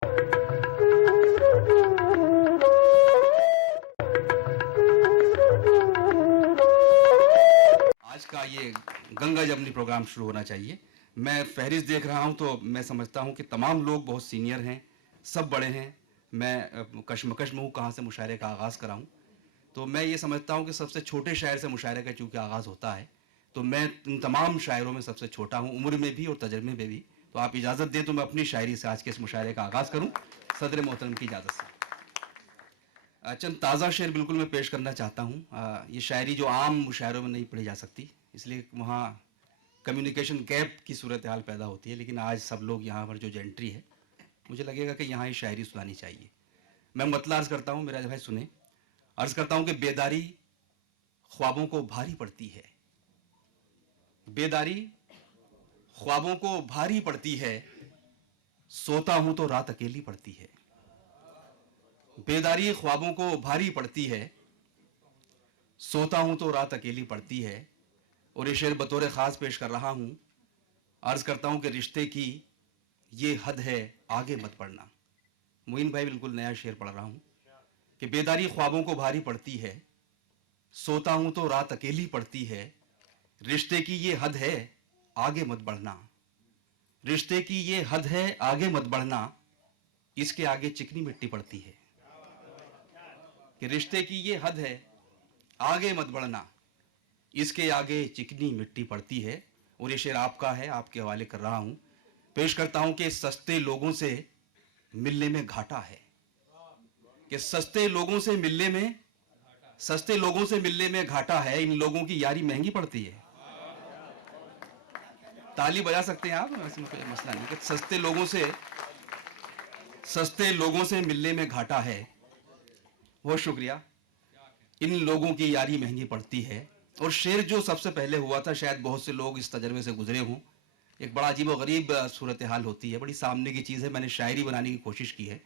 आज का ये गंगा जमनी प्रोग्राम शुरू होना चाहिए। मैं फहरिस्त देख रहा हूं तो मैं समझता हूं कि तमाम लोग बहुत सीनियर हैं, सब बड़े हैं। मैं कश्मकश में हूँ कहाँ से मुशायरे का आगाज़ कराऊं। तो मैं ये समझता हूं कि सबसे छोटे शायर से मुशायरे का चूँकि आगाज़ होता है, तो मैं इन तमाम शायरों में सबसे छोटा हूँ, उम्र में भी और तजर्बे में भी। तो आप इजाज़त दें तो मैं अपनी शायरी से आज के इस मुशायरे का आगाज़ करूँ, सदर मोहतरम की इजाज़त से। चंद ताज़ा शेर बिल्कुल मैं पेश करना चाहता हूँ। ये शायरी जो आम मुशायरों में नहीं पढ़ी जा सकती, इसलिए वहाँ कम्युनिकेशन गैप की सूरत हाल पैदा होती है। लेकिन आज सब लोग यहाँ पर जो जेंट्री है, मुझे लगेगा कि यहाँ ही शायरी सुनानी चाहिए। मैं मतला अर्ज़ करता हूँ, मेरा भाई सुने। अर्ज़ करता हूँ कि बेदारी ख्वाबों को भारी पड़ती है, बेदारी ख्वाबों को भारी पड़ती है, सोता हूँ तो रात अकेली पड़ती है। बेदारी ख्वाबों को भारी पड़ती है, सोता हूँ तो रात अकेली पड़ती है। और ये शेर बतौर ख़ास पेश कर रहा हूँ। अर्ज़ करता हूँ कि रिश्ते की ये हद है, आगे मत बढ़ना। मोइन भाई बिल्कुल नया शेर पढ़ रहा हूँ कि बेदारी ख्वाबों को भारी पड़ती है, सोता हूँ तो रात अकेली पड़ती है। रिश्ते की ये हद है, आगे मत बढ़ना। रिश्ते की ये हद है, आगे मत बढ़ना। इसके आगे चिकनी मिट्टी पड़ती है। कि रिश्ते की ये हद है, आगे मत बढ़ना, इसके आगे चिकनी मिट्टी पड़ती है। और ये शेर आपका है, आपके हवाले कर रहा हूं। पेश करता हूं कि सस्ते लोगों से मिलने में घाटा है, कि सस्ते लोगों से मिलने में घाटा है। इन लोगों की यारी महंगी पड़ती है। ताली बजा सकते हैं आप, ऐसे कोई मसला नहीं। कि सस्ते लोगों से मिलने में घाटा है। बहुत शुक्रिया। इन लोगों की यारी महंगी पड़ती है। और शेर जो सबसे पहले हुआ था, शायद बहुत से लोग इस तजर्बे से गुजरे हों। एक बड़ा अजीब व गरीब सूरत हाल होती है, बड़ी सामने की चीज़ है। मैंने शायरी बनाने की कोशिश की है।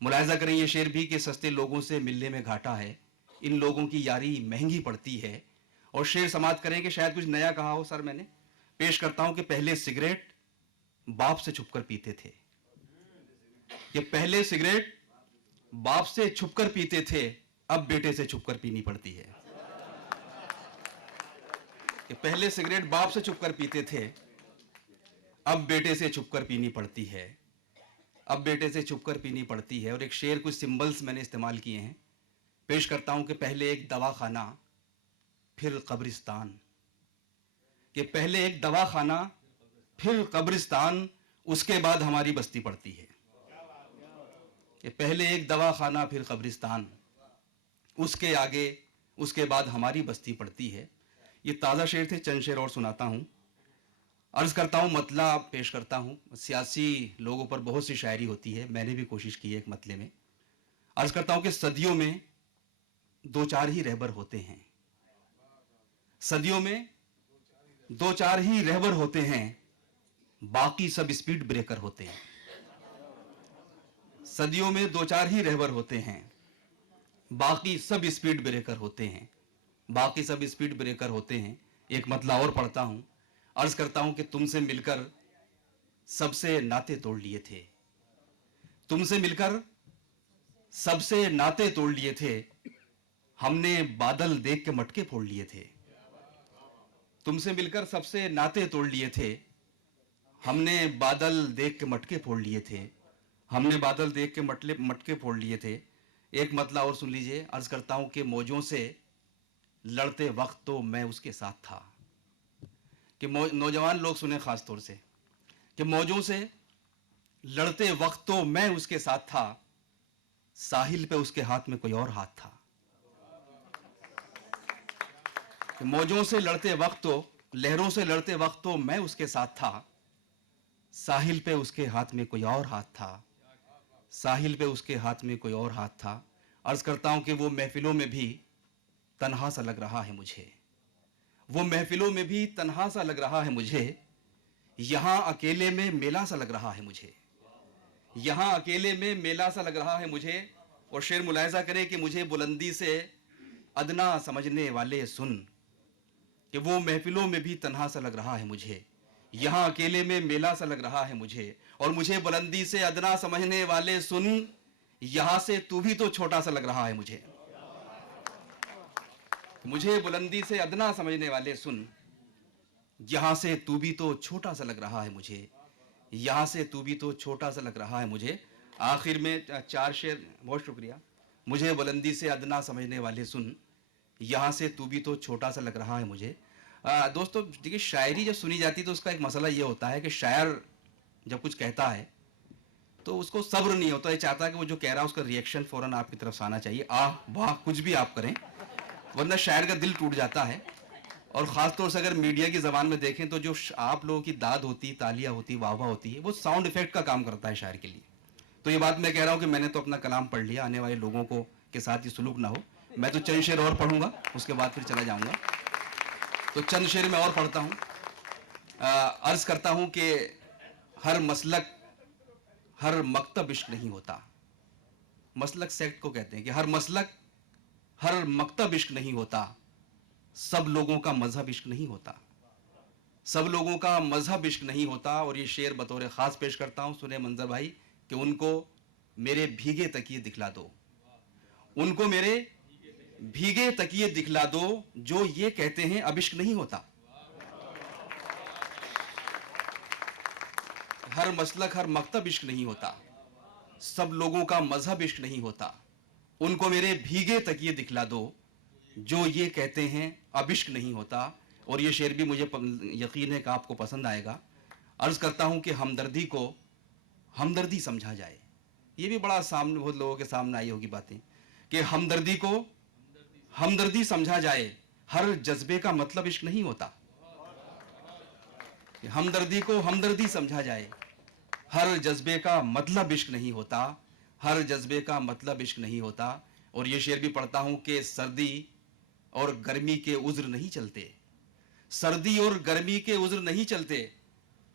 मुलाहिजा करें ये शेर भी कि सस्ते लोगों से मिलने में घाटा है, इन लोगों की यारी महंगी पड़ती है। और शेर समाप्त करें कि शायद कुछ नया कहा हो सर मैंने। पेश करता हूं कि पहले सिगरेट बाप से छुपकर पीते थे, कि पहले सिगरेट बाप से छुपकर पीते थे, अब बेटे से छुपकर पीनी पड़ती है। कि पहले सिगरेट बाप से छुपकर पीते थे, अब बेटे से छुपकर पीनी पड़ती है। अब बेटे से छुपकर पीनी पड़ती है। और एक शेर, कुछ सिंबल्स मैंने इस्तेमाल किए हैं, पेश करता हूं कि पहले एक दवाखाना फिर कब्रिस्तान, कि पहले एक दवाखाना फिर कब्रिस्तान, उसके बाद हमारी बस्ती पड़ती है। कि पहले एक दवाखाना फिर कब्रिस्तान, उसके बाद हमारी बस्ती पड़ती है। ये ताज़ा शेर थे, चंद शेर और सुनाता हूँ। अर्ज़ करता हूँ, मतला पेश करता हूँ। सियासी लोगों पर बहुत सी शायरी होती है, मैंने भी कोशिश की है एक मतले में। अर्ज़ करता हूँ कि सदियों में दो चार ही रहबर होते हैं, सदियों में दो चार ही रहबर होते हैं, बाकी सब स्पीड ब्रेकर होते हैं। सदियों में दो चार ही रहबर होते हैं, बाकी सब स्पीड ब्रेकर होते हैं, बाकी सब स्पीड ब्रेकर होते हैं। एक मतला और पढ़ता हूं। अर्ज करता हूं कि तुमसे मिलकर सबसे नाते तोड़ लिए थे, तुमसे मिलकर सबसे नाते तोड़ लिए थे, हमने बादल देख के मटके फोड़ लिए थे। तुमसे मिलकर सबसे नाते तोड़ लिए थे, हमने बादल देख के मटके फोड़ लिए थे, हमने बादल देख के मटके फोड़ लिए थे। एक मतला और सुन लीजिए। अर्ज करता हूं कि मौजों से लड़ते वक्त तो मैं उसके साथ था, कि नौजवान लोग सुने खास तौर से, कि मौजों से लड़ते वक्त तो मैं उसके साथ था, साहिल पे उसके हाथ में कोई और हाथ था। कि मौजों से लड़ते वक्त तो, लहरों से लड़ते वक्त तो मैं उसके साथ था, साहिल पे उसके हाथ में कोई और हाथ था, साहिल पे उसके हाथ में कोई और हाथ था। अर्ज करता हूं कि वो महफिलों में भी तन्हा सा लग रहा है मुझे, वो महफिलों में भी तन्हा सा लग रहा है मुझे, यहां अकेले में मेला सा लग रहा है मुझे, यहां अकेले में मेला सा लग रहा है मुझे। और शेर मुलाहिजा करें कि मुझे बुलंदी से अदना समझने वाले सुन, कि वो महफिलों में भी तन्हा सा लग रहा है मुझे, यहाँ अकेले में मेला सा लग रहा है मुझे, और मुझे बुलंदी से अदना समझने वाले सुन, यहां से तू भी तो छोटा सा लग रहा है मुझे। मुझे बुलंदी से अदना समझने वाले सुन, यहां से तू भी तो छोटा सा लग रहा है मुझे, यहां से तू भी तो छोटा सा लग रहा है मुझे। आखिर में 4 शेर। बहुत शुक्रिया। मुझे बुलंदी से अदना समझने वाले सुन, यहां से तू भी तो छोटा सा लग रहा है मुझे। दोस्तों देखिए, शायरी जब सुनी जाती है तो उसका एक मसला ये होता है कि शायर जब कुछ कहता है तो उसको सब्र नहीं होता, ये चाहता है कि वो जो कह रहा है उसका रिएक्शन फौरन आपकी तरफ से आना चाहिए, आह वाह कुछ भी आप करें, वरना शायर का दिल टूट जाता है। और ख़ासतौर से अगर मीडिया की ज़बान में देखें तो जो आप लोगों की दाद होती, तालियां होती, वाह वाह होती है, वो साउंड इफेक्ट का काम करता है शायर के लिए। तो ये बात मैं कह रहा हूँ कि मैंने तो अपना कलाम पढ़ लिया, आने वाले लोगों को के साथ ये सुलूक ना हो। मैं तो चंद शेर और पढ़ूंगा, उसके बाद फिर चला जाऊंगा। तो चंद शेर मैं और पढ़ता हूँ। अर्ज करता हूँ कि हर मसलक, हर मकतब इश्क नहीं होता। मसलक सेक्ट को कहते हैं कि हर मसलक, हर मकतब इश्क नहीं होता। सब लोगों का मजहब इश्क नहीं होता। सब लोगों का मजहब इश्क नहीं होता। और ये शेर बतौर खास पेश करता हूं, सुने मंजर भाई, कि उनको मेरे भीगे तकिए दिखला दो, उनको मेरे भीगे तकिए दिखला दो, जो ये कहते हैं अब इश्क नहीं होता। हर मसलक, हर मकतब इश्क नहीं होता। सब लोगों का मजहब इश्क नहीं होता। उनको मेरे भीगे तकिए दिखला दो, जो ये कहते हैं अब इश्क नहीं होता। और ये शेर भी मुझे यकीन है कि आपको पसंद आएगा। अर्ज करता हूं कि हमदर्दी को हमदर्दी समझा जाए। ये भी बड़ा सामने, बहुत लोगों के सामने आई होगी बातें, कि हमदर्दी को हमदर्दी समझा जाए, हर जज्बे का मतलब इश्क नहीं होता। हमदर्दी को हमदर्दी समझा जाए, हर जज्बे का मतलब इश्क नहीं होता। हर जज्बे का मतलब इश्क नहीं होता। और ये शेर भी पढ़ता हूं कि सर्दी और गर्मी के उज्र नहीं चलते, सर्दी और गर्मी के उज्र नहीं चलते,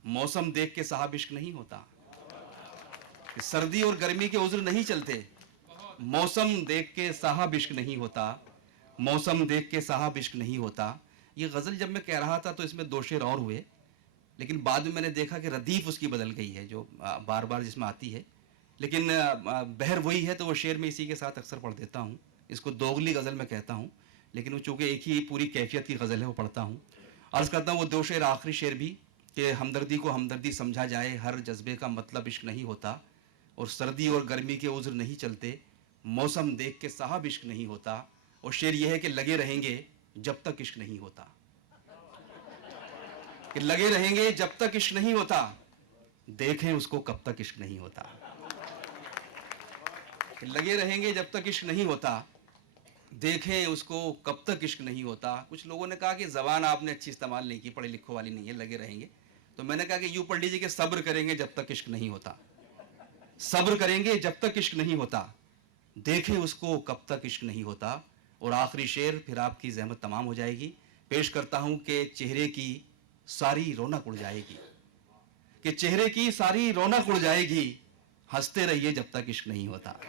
मौसम देख के साहब इश्क नहीं होता। सर्दी और गर्मी के उज्र नहीं चलते, मौसम देख के साहब इश्क नहीं होता, मौसम देख के साहब इश्क नहीं होता। ये गजल जब मैं कह रहा था तो इसमें 2 शेर और हुए, लेकिन बाद में मैंने देखा कि रदीफ उसकी बदल गई है, जो बार बार जिसमें आती है, लेकिन बहर वही है, तो वो शेर मैं इसी के साथ अक्सर पढ़ देता हूँ। इसको दोगली गज़ल मैं कहता हूँ, लेकिन वो चूँकि एक ही पूरी कैफियत की गज़ल है, वो पढ़ता हूँ। अर्ज़ करता हूँ वो 2 शेर, आखिरी शेर भी, कि हमदर्दी को हमदर्दी समझा जाए, हर जज्बे का मतलब इश्क नहीं होता। और सर्दी और गर्मी के उज़्र नहीं चलते, मौसम देख के साहब इश्क नहीं होता। और शेर यह है कि लगे रहेंगे जब तक इश्क नहीं होता, कि लगे रहेंगे जब तक इश्क नहीं होता, देखें उसको कब तक इश्क नहीं होता। कि लगे रहेंगे जब तक इश्क नहीं होता, देखें उसको कब तक इश्क नहीं होता। कुछ लोगों ने कहा कि ज़बान आपने अच्छी इस्तेमाल नहीं की, पढ़े लिखो वाली नहीं है, लगे रहेंगे। तो मैंने कहा कि यूं पढ़ लीजिए कि सब्र करेंगे जब तक इश्क नहीं होता, सब्र करेंगे जब तक इश्क नहीं होता, देखें उसको कब तक इश्क नहीं होता। और आखिरी शेर, फिर आपकी ज़हमत तमाम हो जाएगी, पेश करता हूं कि चेहरे की सारी रौनक उड़ जाएगी, कि चेहरे की सारी रौनक उड़ जाएगी, हंसते रहिए जब तक इश्क नहीं होता।